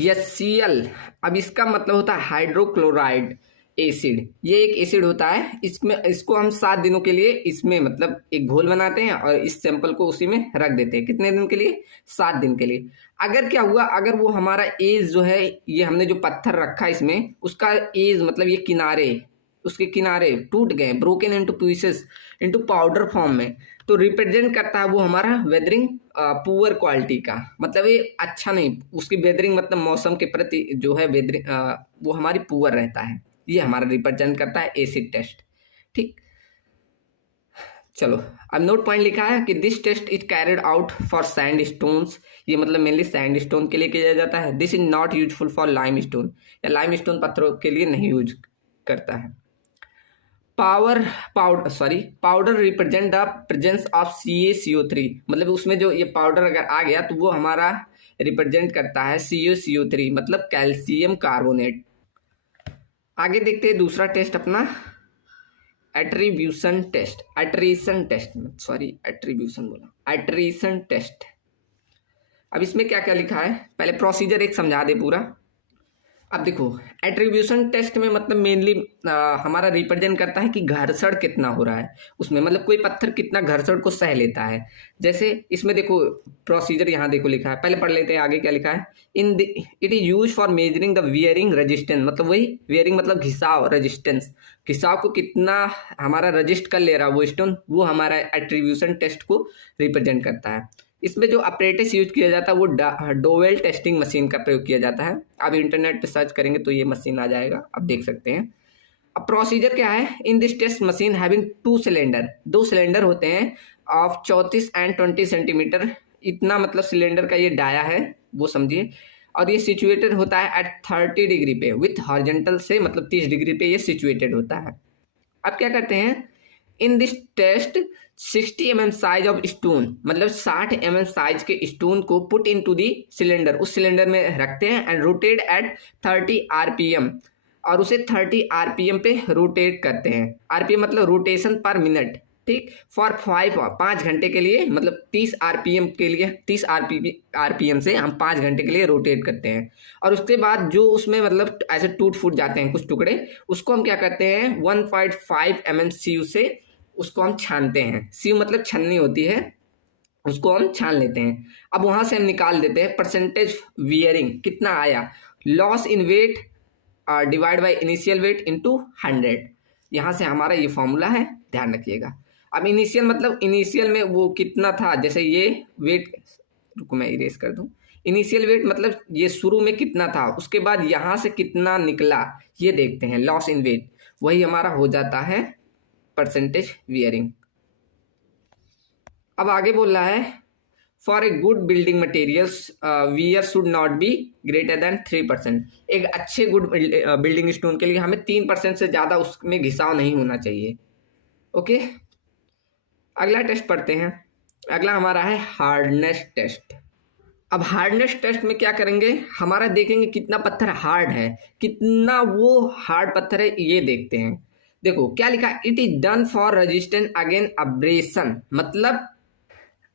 HCl, अब इसका मतलब होता है हाइड्रोक्लोराइड एसिड। ये एक एसिड होता है, इसमें इसको हम 7 दिनों के लिए इसमें मतलब एक घोल बनाते हैं और इस सैंपल को उसी में रख देते हैं। कितने दिन के लिए? 7 दिन के लिए। अगर क्या हुआ, अगर वो हमारा एज जो है, ये हमने जो पत्थर रखा इसमें, उसका एज मतलब ये किनारे, उसके किनारे टूट गए, broken into pieces, into powder form में, तो रिप्रेजेंट करता है वो हमारा वेदरिंग पुअर क्वालिटी का, मतलब ये अच्छा नहीं, उसकी वेदरिंग मतलब मौसम के प्रति जो है वेदरिंग वो हमारी पुअर रहता है। ये हमारा रिप्रेजेंट करता है एसिड टेस्ट, ठीक। चलो अब नोट पॉइंट लिखा है कि this test is carried out for sand stones, ये मतलब मेनली सैंड स्टोन के लिए किया जाता है। This is not useful for lime stone, या लाइम स्टोन पत्थरों के लिए नहीं यूज करता है। Powder represent the presence of CaCO3, मतलब उसमें जो ये पाउडर अगर आ गया तो वो हमारा रिप्रेजेंट करता है CaCO3, मतलब कैल्शियम कार्बोनेट। आगे देखते हैं दूसरा टेस्ट अपना, एट्रीब्यूशन टेस्ट, एट्रीशन टेस्ट। अब इसमें क्या क्या लिखा है, पहले प्रोसीजर एक समझा दे पूरा। अब देखो एट्रीब्यूशन टेस्ट में मतलब मेनली हमारा रिप्रेजेंट करता है कि घर्षण कितना हो रहा है उसमें, मतलब कोई पत्थर कितना घर्षण को सह लेता है। जैसे इसमें देखो प्रोसीजर यहाँ देखो लिखा है, पहले पढ़ लेते हैं आगे क्या लिखा है। It is use for measuring the wearing resistance, मतलब वही वियरिंग मतलब घिसाव, रेजिस्टेंस, घिसाव को कितना हमारा रजिस्ट कर ले रहा है वो स्टोन, वो हमारा एट्रीब्यूशन टेस्ट को रिप्रेजेंट करता है। इसमें जो अपरेटस यूज किया जाता है वो डोवेल टेस्टिंग मशीन का प्रयोग किया जाता है। आप इंटरनेट पे सर्च करेंगे तो ये मशीन आ जाएगा, आप देख सकते हैं। अब प्रोसीजर क्या है, in this test machine having 2 cylinder, 2 cylinder होते हैं ऑफ 34 एंड 20 सेंटीमीटर, इतना मतलब सिलेंडर का ये डाया है वो समझिए। और ये सिचुएटेड होता है एट 30 डिग्री पे विथ हॉरिजॉन्टल से, मतलब 30 डिग्री पे ये सिचुएटेड होता है। अब क्या करते हैं, in this test 60 mm size of stone, मतलब 60 mm साइज के स्टोन को put into the cylinder, उस सिलेंडर में रखते हैं एंड रोटेट एट 30 RPM, और उसे 30 RPM पे रोटेट करते हैं। RPM मतलब रोटेशन पर मिनट, ठीक। फॉर 5 घंटे के लिए, मतलब 30 RPM के लिए, 30 RPM से हम 5 घंटे के लिए रोटेट करते हैं। और उसके बाद जो उसमें मतलब ऐसे टूट फूट जाते हैं कुछ टुकड़े, उसको हम क्या करते हैं 1.5 mm सीयू से उसको हम छानते हैं। सीयू मतलब छन्नी होती है, उसको हम छान लेते हैं। अब वहां से हम निकाल देते हैं परसेंटेज वियरिंग कितना आया, loss in weight divide by initial weight into 100। यहाँ से हमारा ये फॉर्मूला है, ध्यान रखिएगा। अब इनिशियल मतलब इनिशियल में वो कितना था, जैसे ये वेट, रुको मैं इरेज कर दूं। इनिशियल वेट मतलब ये शुरू में कितना था, उसके बाद यहाँ से कितना निकला ये देखते हैं, लॉस इन वेट, वही हमारा हो जाता है परसेंटेज वियरिंग। अब आगे बोल रहा है for a good building materials wear should not be greater than 3%, एक अच्छे गुड बिल्डिंग स्टोन के लिए हमें 3% से ज़्यादा उसमें घिसाव नहीं होना चाहिए। ओके, अगला टेस्ट पढ़ते हैं। अगला हमारा है हार्डनेस टेस्ट। अब हार्डनेस टेस्ट में क्या करेंगे, हमारा देखेंगे कितना पत्थर हार्ड है, कितना वो हार्ड पत्थर है ये देखते हैं। देखो क्या लिखा, it is done for resistance again abrasion, मतलब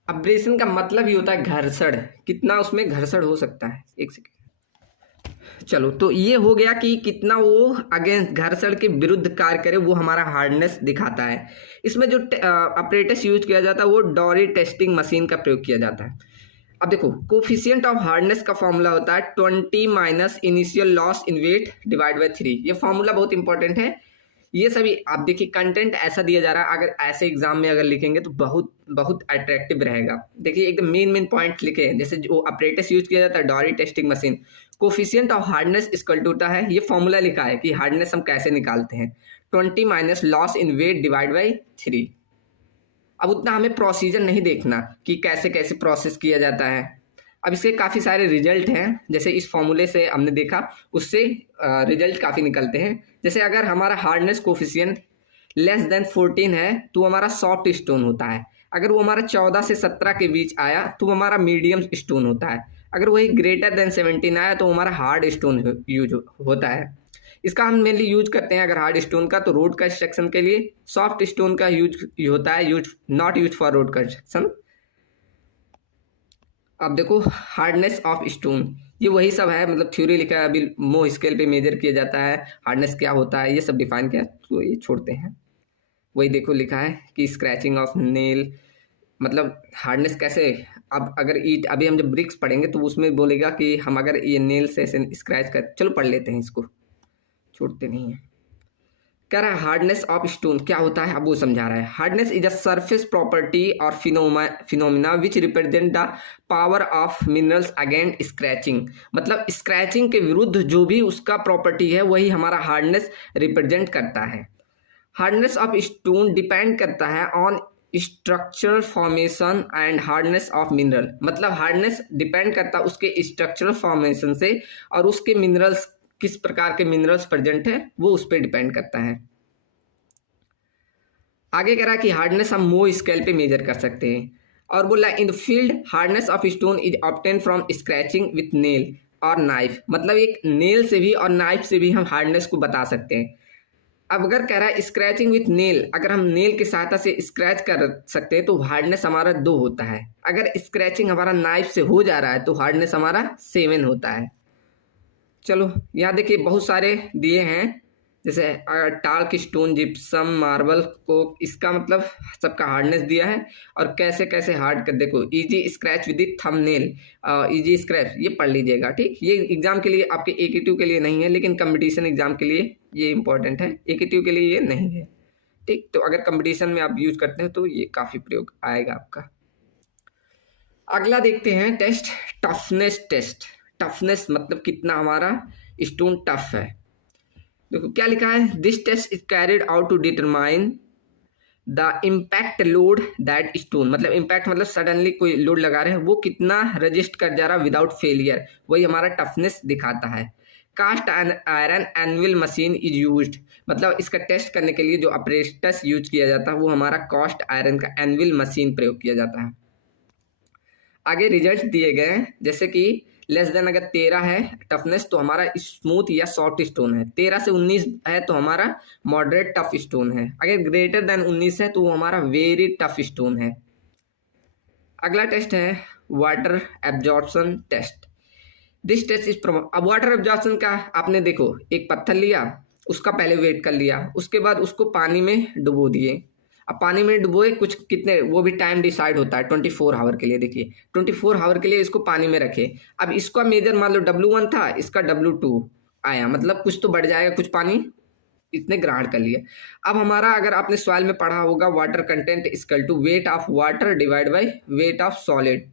अब्रेशन का मतलब ही होता है घर्षण, कितना उसमें घर्षण हो सकता है। एक सेकेंड, चलो तो ये हो गया कि कितना वो अगेंस्ट घर्षण के विरुद्ध कार्य करे, वो हमारा हार्डनेस दिखाता है। इसमें जो अपरेटस यूज किया जाता है वो डॉरी टेस्टिंग मशीन का प्रयोग किया जाता है। अब देखो कोफिशिएंट ऑफ हार्डनेस का फॉर्मूला होता है 20 minus initial loss in weight divide by 3। ये फॉर्मूला बहुत इंपॉर्टेंट है, ये सभी आप देखिए कंटेंट ऐसा दिया जा रहा है, अगर ऐसे एग्जाम में अगर लिखेंगे तो बहुत बहुत अट्रैक्टिव रहेगा। देखिए एकदम मेन पॉइंट लिखे हैं, जैसे जो अपरेटस यूज किया जाता है Dorry testing machine, coefficient of hardness equal to होता है, ये फॉर्मूला लिखा है कि हार्डनेस हम कैसे निकालते हैं, 20 minus loss in weight divide by 3। अब उतना हमें प्रोसीजर नहीं देखना कि कैसे कैसे प्रोसेस किया जाता है। अब इसके काफ़ी सारे रिजल्ट हैं, जैसे इस फॉर्मूले से हमने देखा, उससे रिजल्ट काफ़ी निकलते हैं। जैसे अगर हमारा हार्डनेस कोफिशिएंट लेस देन 14 है तो हमारा सॉफ्ट स्टोन होता है। अगर वो हमारा 14 से 17 के बीच आया तो हमारा मीडियम स्टोन होता है। अगर वही ग्रेटर देन 17 आया तो हमारा हार्ड स्टोन यूज होता है। इसका हम मेनली यूज करते हैं अगर हार्ड स्टोन का तो रोड कंस्ट्रक्शन के लिए, सॉफ्ट स्टोन का यूज होता है, not use for road construction. अब देखो हार्डनेस ऑफ स्टोन, ये वही सब है, मतलब थ्योरी लिखा है, अभी मो स्केल पे मेजर किया जाता है, हार्डनेस क्या होता है ये सब डिफाइन किया, तो ये छोड़ते हैं। वही देखो लिखा है कि स्क्रैचिंग ऑफ नेल, मतलब हार्डनेस कैसे, अब अगर ईट, अभी हम जब ब्रिक्स पढ़ेंगे तो उसमें बोलेगा कि हम अगर ये नेल से स्क्रैच कर, चलो पढ़ लेते हैं इसको, छोड़ते नहीं है। कह रहा है हार्डनेस ऑफ स्टोन क्या होता है, अब वो समझा रहा है। Hardness is a surface property और phenomena which represent the power of minerals against scratching, मतलब स्क्रैचिंग के विरुद्ध जो भी उसका प्रॉपर्टी है वही हमारा हार्डनेस रिप्रेजेंट करता है। हार्डनेस ऑफ स्टोन डिपेंड करता है on structural formation and hardness of mineral, मतलब हार्डनेस डिपेंड करता है उसके स्ट्रक्चरल फॉर्मेशन से और उसके मिनरल्स, किस प्रकार के मिनरल्स प्रेजेंट है वो उस पर डिपेंड करता है। आगे कह रहा है कि हार्डनेस हम मो स्केल पे मेजर कर सकते हैं, और बोला in the field hardness of stone is obtain from scratching with nail और नाइफ, मतलब एक नेल से भी और नाइफ से भी हम हार्डनेस को बता सकते हैं। अब अगर कह रहा है स्क्रैचिंग विथ नेल, अगर हम नेल की सहायता से स्क्रैच कर सकते हैं तो हार्डनेस हमारा 2 होता है, अगर स्क्रैचिंग हमारा नाइफ से हो जा रहा है तो हार्डनेस हमारा 7 होता है। चलो यहाँ देखिए बहुत सारे दिए हैं, जैसे टाल्क, स्टोन, जिप्सम, मार्बल को, इसका मतलब सबका हार्डनेस दिया है और कैसे कैसे हार्ड कर, देखो easy scratch with thumbnail, easy scratch, ये पढ़ लीजिएगा ठीक। ये एग्जाम के लिए आपके AKTU के लिए नहीं है, लेकिन कंपटीशन एग्जाम के लिए ये इंपॉर्टेंट है, AKTU के लिए ये नहीं है ठीक। तो अगर कंपटीशन में आप यूज करते हैं तो ये काफ़ी प्रयोग आएगा आपका। अगला देखते हैं टेस्ट, टफनेस टेस्ट। टफनेस मतलब कितना हमारा स्टोन टफ है। देखो क्या लिखा है, this test is carried out to determine the impact load that stone, मतलब इम्पैक्ट मतलब सडनली कोई लोड लगा रहे हैं वो कितना रजिस्ट कर जा रहा है विदाउट फेलियर, वही हमारा टफनेस दिखाता है। Cast iron anvil machine is used, मतलब इसका टेस्ट करने के लिए जो अपरेटस यूज किया जाता है वो हमारा कास्ट आयरन का एनविल मशीन प्रयोग किया जाता है। आगे रिजल्ट दिए गए हैं, जैसे कि लेस देन अगर 13 है टफनेस तो हमारा स्मूथ या सॉफ्ट स्टोन है, 13 से 19 है तो हमारा मॉडरेट टफ स्टोन है, अगर ग्रेटर देन 19 है तो वो हमारा वेरी टफ स्टोन है। अगला टेस्ट है water absorption test. This test is अब वाटर एब्जॉर्प्शन का आपने देखो एक पत्थर लिया, उसका पहले वेट कर लिया, उसके बाद उसको पानी में डुबो दिए, अब पानी में डुबोए कुछ कितने, वो भी टाइम डिसाइड होता है 24 आवर के लिए, देखिए 24 आवर के लिए इसको पानी में रखे। अब इसका मेजर मान लो W1 था, इसका W2 आया, मतलब कुछ तो बढ़ जाएगा, कुछ पानी इसने ग्रहण कर लिया। अब हमारा अगर आपने सॉइल में पढ़ा होगा water content equal to weight of water divide by weight of solid,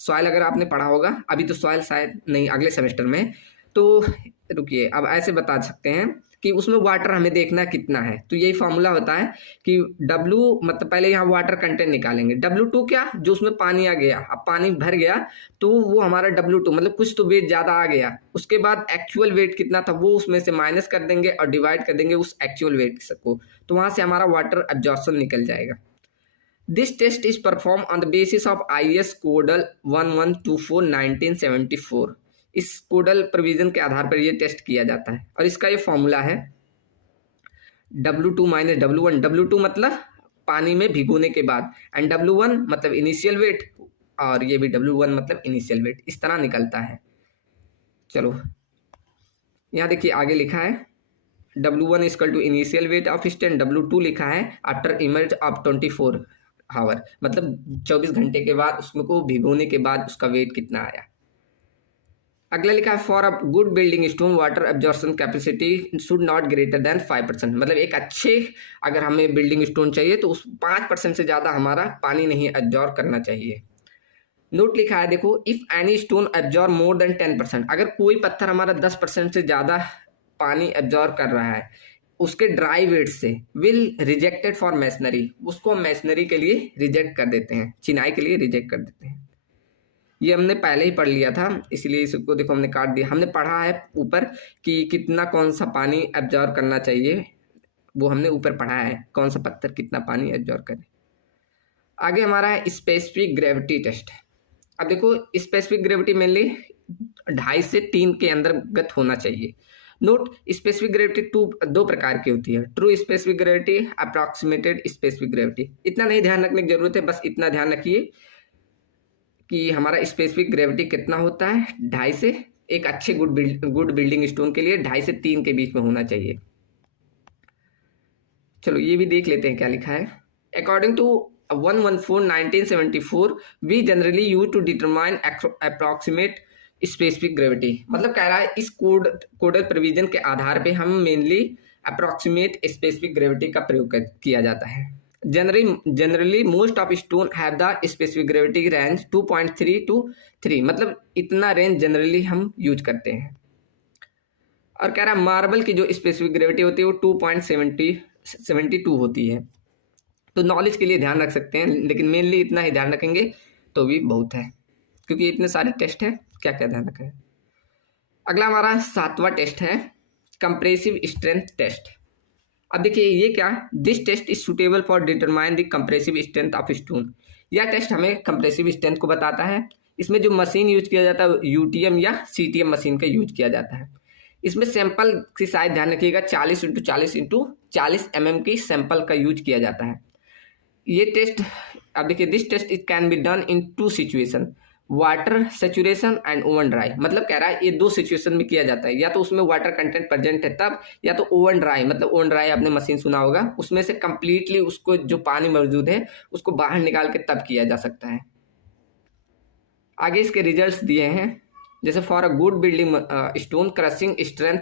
soil अगर आपने पढ़ा होगा, अभी तो सॉइल शायद नहीं अगले सेमेस्टर में, तो रुकिए अब ऐसे बता सकते हैं कि उसमें वाटर हमें देखना कितना है, तो यही फॉर्मूला होता है कि W मतलब पहले यहाँ वाटर कंटेंट निकालेंगे, W2 क्या, जो उसमें पानी आ गया, अब पानी भर गया तो वो हमारा W2 मतलब कुछ तो वेट ज़्यादा आ गया, उसके बाद एक्चुअल वेट कितना था वो उसमें से माइनस कर देंगे और डिवाइड कर देंगे उस एक्चुअल वेट को, तो वहाँ से हमारा वाटर एब्जॉर्प्शन निकल जाएगा। This test is perform on the basis of IS codal 1124/1974, इस कोडल प्रोविजन के आधार पर यह टेस्ट किया जाता है और इसका ये फॉर्मूला है W2 माइनस W1, W2 मतलब पानी में भिगोने के बाद एंड W1 मतलब इनिशियल वेट और ये भी W1 मतलब इनिशियल वेट, इस तरह निकलता है। चलो यहाँ देखिए आगे लिखा है W1 equal to initial weight of stone, W2 लिखा है आफ्टर इमर्ज ऑफ 24 आवर, मतलब 24 घंटे के बाद उसमें को भिगोने के बाद उसका वेट कितना आया। अगला लिखा है for a good building stone water absorption capacity should not greater than 5%। मतलब एक अच्छे अगर हमें बिल्डिंग स्टोन चाहिए तो उस 5% से ज़्यादा हमारा पानी नहीं एब्जॉर्ब करना चाहिए। नोट लिखा है देखो, if any stone absorb more than 10%, अगर कोई पत्थर हमारा 10% से ज़्यादा पानी एब्जॉर्ब कर रहा है उसके ड्राई वेट से, विल रिजेक्टेड फॉर मैसनरी, उसको मैसनरी के लिए रिजेक्ट कर देते हैं, चिनाई के लिए रिजेक्ट कर देते हैं। ये हमने पहले ही पढ़ लिया था, इसलिए इसको देखो हमने काट दिया। हमने पढ़ा है ऊपर कि कितना कौन सा पानी एब्जॉर्ब करना चाहिए, वो हमने ऊपर पढ़ा है कौन सा पत्थर कितना पानी एब्जॉर्ब करे। आगे हमारा है स्पेसिफिक ग्रेविटी टेस्ट। अब देखो स्पेसिफिक ग्रेविटी मेनली 2.5 से 3 के अंतर्गत होना चाहिए। नोट, स्पेसिफिक ग्रेविटी दो प्रकार की होती है, true specific gravity, approximated specific gravity. इतना नहीं ध्यान रखने की जरूरत है, बस इतना ध्यान रखिए कि हमारा स्पेसिफिक ग्रेविटी कितना होता है, 2.5 से, एक अच्छे गुड बिल्डिंग स्टोन के लिए 2.5 से 3 के बीच में होना चाहिए। चलो ये भी देख लेते हैं क्या लिखा है। According to 114/1974 we generally use to determine approximate specific gravity. मतलब कह रहा है इस कोडल प्रोविजन के आधार पे हम मेनली अप्रॉक्सीमेट स्पेसिफिक ग्रेविटी का प्रयोग किया जाता है। Generally most of stone have the specific gravity range 2.3 to 3, मतलब इतना रेंज जनरली हम यूज करते हैं। और कह रहा है मार्बल की जो स्पेसिफिक ग्रेविटी होती है वो 2.72 होती है। तो नॉलेज के लिए ध्यान रख सकते हैं, लेकिन मेनली इतना ही ध्यान रखेंगे तो भी बहुत है, क्योंकि इतने सारे टेस्ट हैं, क्या क्या ध्यान रखें। अगला हमारा 7वां टेस्ट है कंप्रेसिव स्ट्रेंथ टेस्ट। अब देखिए ये क्या, this test is suitable for determine the compressive strength of stone. यह टेस्ट हमें कंप्रेसिव स्ट्रेंथ को बताता है। इसमें जो मशीन यूज किया जाता है यूटीएम या सीटीएम मशीन का यूज किया जाता है। इसमें सैंपल की साइज ध्यान रखिएगा 40x40x40 mm की सैंपल का यूज किया जाता है। ये टेस्ट, अब देखिए this test it can be done in 2 situation, water saturation and oven dry. मतलब कह रहा है ये 2 सिचुएशन में किया जाता है, या तो उसमें वाटर कंटेंट प्रेजेंट है तब, या तो ओवन ड्राई, मतलब ओवन ड्राई आपने मशीन सुना होगा, उसमें से कंप्लीटली उसको जो पानी मौजूद है उसको बाहर निकाल के तब किया जा सकता है। आगे इसके रिजल्ट्स दिए हैं, जैसे for a good building stone crushing strength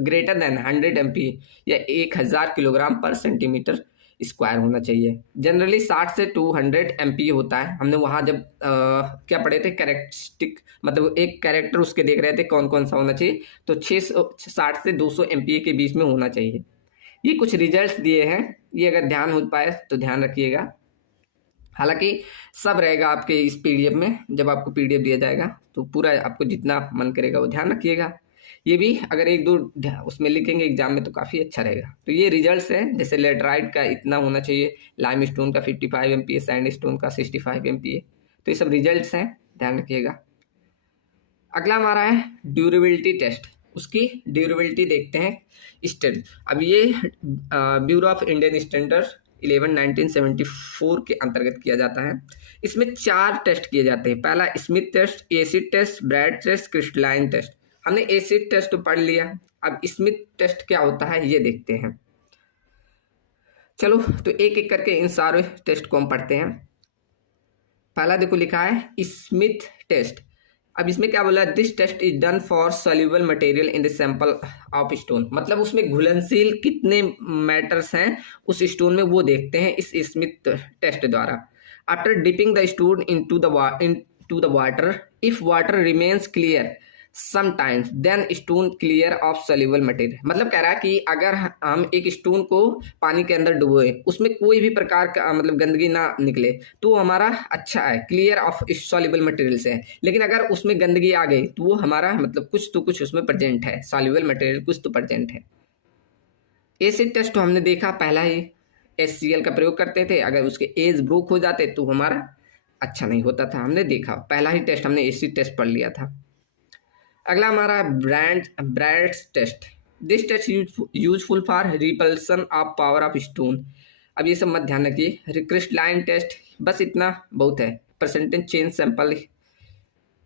greater than 100 MPa या 1000 किलोग्राम पर सेंटीमीटर स्क्वायर होना चाहिए। जनरली 60 से 200 MPa होता है। हमने वहाँ जब क्या पढ़े थे, कैरेक्टरिस्टिक, मतलब एक कैरेक्टर उसके देख रहे थे कौन कौन सा होना चाहिए, तो 60 से 200 MPa के बीच में होना चाहिए। ये कुछ रिजल्ट्स दिए हैं, ये अगर ध्यान हो पाए तो ध्यान रखिएगा। हालांकि सब रहेगा आपके इस पीडीएफ में, जब आपको पीडीएफ दिया जाएगा तो पूरा आपको जितना मन करेगा वो ध्यान रखिएगा। ये भी अगर एक दो उसमें लिखेंगे एग्जाम में तो काफ़ी अच्छा रहेगा। तो ये रिजल्ट्स हैं, जैसे लेटराइट का इतना होना चाहिए, लाइम स्टोन का 55 MPa, सैंड स्टोन का 65 MPa। तो ये सब रिजल्ट्स हैं, ध्यान रखिएगा। अगला हमारा है ड्यूरेबिलिटी टेस्ट। उसकी ड्यूरेबिलिटी देखते हैं स्टैंड। अब ये ब्यूरो ऑफ इंडियन स्टैंडर्ड 1974 के अंतर्गत किया जाता है। इसमें 4 टेस्ट किए जाते हैं। पहला Smith test, acid test, Brard test, crystalline test. हमने एसिड टेस्ट तो पढ़ लिया, अब स्मिथ टेस्ट क्या होता है ये देखते हैं। चलो तो एक एक करके इन सारे टेस्ट को हम पढ़ते हैं। पहला देखो लिखा है स्मिथ टेस्ट। अब इसमें क्या बोला, this test is done for soluble material in the sample of stone. मतलब उसमें घुलनशील कितने मैटर्स हैं उस स्टोन में वो देखते हैं इस स्मिथ टेस्ट द्वारा। After dipping the stone into the water, if water remains clear sometimes then stone clear of soluble material. मतलब कह रहा है कि अगर हम एक स्टोन को पानी के अंदर डुबोए, उसमें कोई भी प्रकार का मतलब गंदगी ना निकले तो हमारा अच्छा है, क्लियर ऑफ सॉल्युबल मटेरियल से है। लेकिन अगर उसमें गंदगी आ गई तो वो हमारा मतलब कुछ तो कुछ उसमें प्रेजेंट है, सॉल्युबल मटेरियल कुछ तो प्रेजेंट है। एसिड टेस्ट तो हमने देखा, पहला ही HCl का प्रयोग करते थे, अगर उसके एज ब्रोक हो जाते तो हमारा अच्छा नहीं होता था, हमने देखा। पहला ही टेस्ट हमने एसिड टेस्ट पढ़ लिया था। अगला हमारा Brard's test. This test useful for repulsion of power of stone. अब ये सब मत ध्यान रखिए। क्रिस्टलाइन टेस्ट, बस इतना बहुत है। परसेंटेज चेंज सैंपल,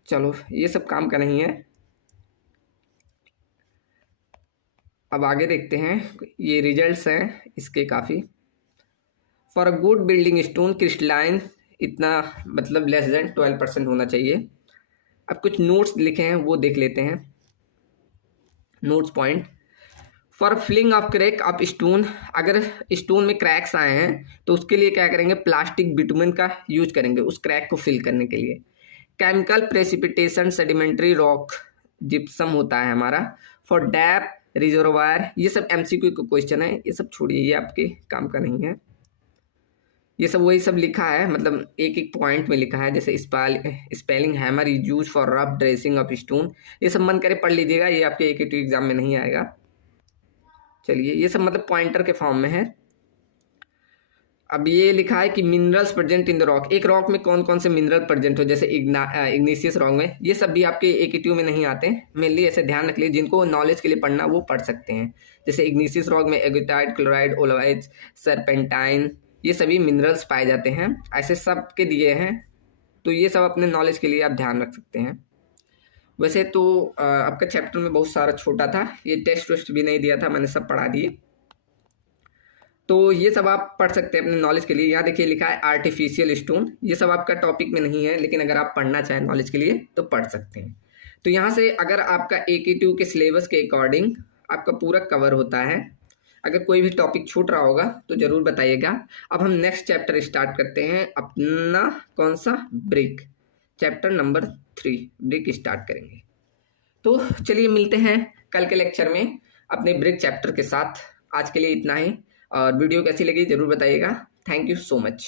चलो ये सब काम का नहीं है। अब आगे देखते हैं, ये रिजल्ट्स हैं इसके काफ़ी। For a good building stone crystalline इतना मतलब लेस देन 12% होना चाहिए। अब कुछ नोट्स लिखे हैं वो देख लेते हैं। Notes point, for filling of crack of stone, अगर स्टोन में क्रैक्स आए हैं तो उसके लिए क्या करेंगे, प्लास्टिक बिटुमेन का यूज करेंगे उस क्रैक को फिल करने के लिए। Chemical precipitation sedimentary rock, gypsum होता है हमारा। फॉर डैप रिजर्वायर, ये सब एमसीक्यू का क्वेश्चन है, ये सब छोड़िए, ये आपके काम का नहीं है। ये सब वही सब लिखा है, मतलब एक एक पॉइंट में लिखा है, जैसे spelling hammer is use for rough dressing of stone, ये सब मन करे पढ़ लीजिएगा, ये आपके AKT एग्जाम में नहीं आएगा। चलिए, ये सब मतलब पॉइंटर के फॉर्म में है। अब ये लिखा है कि minerals present in the rock, एक रॉक में कौन कौन से मिनरल प्रेजेंट हो, जैसे इग्निशियस रॉक में, ये सब भी आपके AKT में नहीं आते हैं। मेनली ऐसे ध्यान रख लीजिए, जिनको नॉलेज के लिए पढ़ना वो पढ़ सकते हैं। जैसे इग्निशियस रॉक में एगोटाइट, क्लोराइड, ओलोवाइट, सर्पेंटाइन, ये सभी मिनरल्स पाए जाते हैं, ऐसे सब के दिए हैं। तो ये सब अपने नॉलेज के लिए आप ध्यान रख सकते हैं। वैसे तो आपका चैप्टर में बहुत सारा छोटा था, ये टेस्ट वेस्ट भी नहीं दिया था, मैंने सब पढ़ा दिए। तो ये सब आप पढ़ सकते हैं अपने नॉलेज के लिए। यहाँ देखिए लिखा है आर्टिफिशियल स्टोन, ये सब आपका टॉपिक में नहीं है, लेकिन अगर आप पढ़ना चाहें नॉलेज के लिए तो पढ़ सकते हैं। तो यहाँ से अगर आपका AKT के सिलेबस के अकॉर्डिंग आपका पूरा कवर होता है। अगर कोई भी टॉपिक छूट रहा होगा तो ज़रूर बताइएगा। अब हम नेक्स्ट चैप्टर स्टार्ट करते हैं अपना, कौन सा, brick, chapter number 3 brick start करेंगे। तो चलिए मिलते हैं कल के लेक्चर में अपने ब्रिक चैप्टर के साथ। आज के लिए इतना ही, और वीडियो कैसी लगी ज़रूर बताइएगा। Thank you so much.